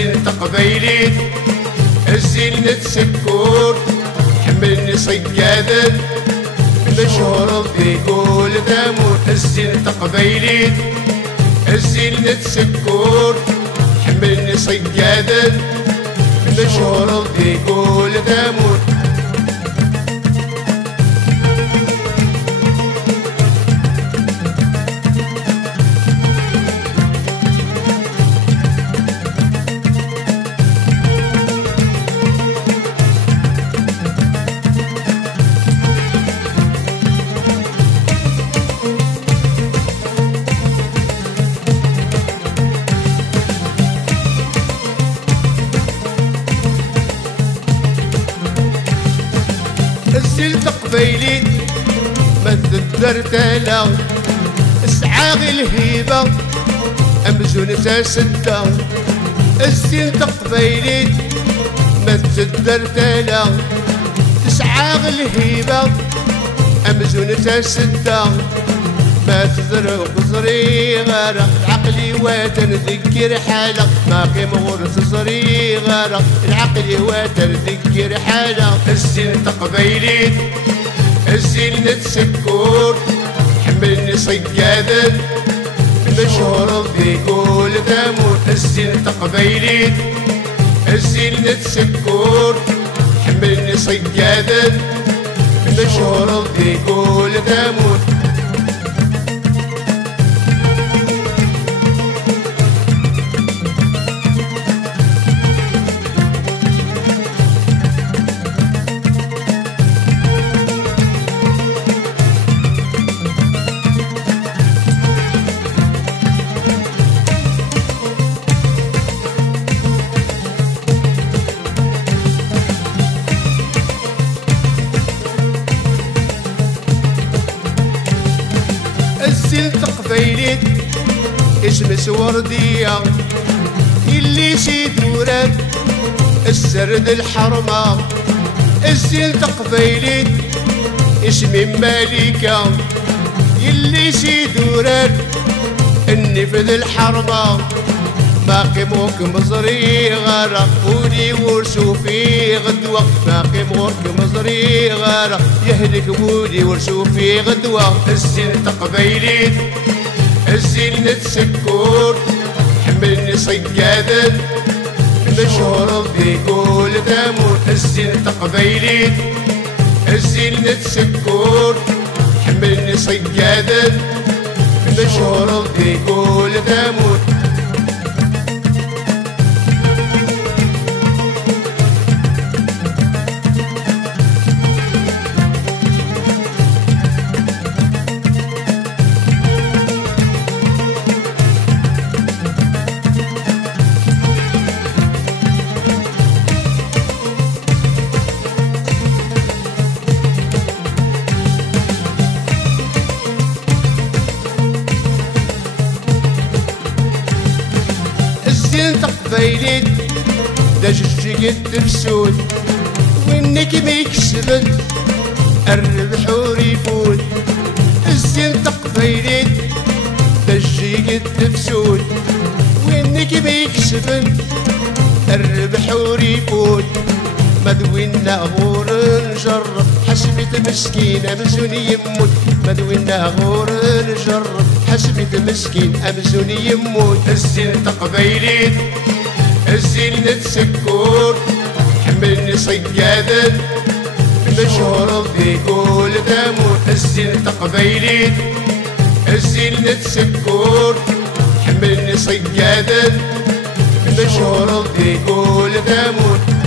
الزين تقبيلي الزين نتسكور حملني صيادة مشهور بكل دمور الزين تقبيلي الزين نتسكور حملني صيادة مشهور بكل دمور الزين تقبيلي ما تدر تالا اسعاغ الهيبة أمزون تاسدا الزين تقبيلي ما تدر تالا اسعاغ الهيبة أمزون تاسدا ما تزرق صغيرة العقل وتنذكر حالة ما قيم غرس صغيرة العقل وتنذكر حالة الزين تقبيلي الزين نتسكور حملني صيادة مشهور بكل دمور الزين تقبيلي الزين نتسكور حملني صيادة مشهور بكل دمور الزين تقبيلي اسمس وردية اللي سيدورك السرد الحرمة الزين تقبيلي اسمي مالكة اللي سيدورك النفذ الحرمة باقي موك مصري غارة ولي ورسو في غدوة باقي موك مصري غارة يهلك ولي ورسو في غدوة الزين تقبيلي الزين نتسكور حملني صيادة مشهور بكل دمور الزين تقبيلي الزين نتسكور حملني صيادة مشهور بكل دمور الزين تقبيلي دجاج تفسود وينك ميكسبن الربح وريفوت الزين تقبيلي دجاج تفسود وينك ميكسبن الربح وريفوت مدوينا غور نجرب حسبت مسكين أمزوني يموت مدوينا غور نجرب حسبت مسكين أمزوني يموت الزين تقبيلي الزين نتسكور حملني صيادة مشهور بكل دمور الزين تقبيلي الزين نتسكور حملني صيادة مشهور بكل دمور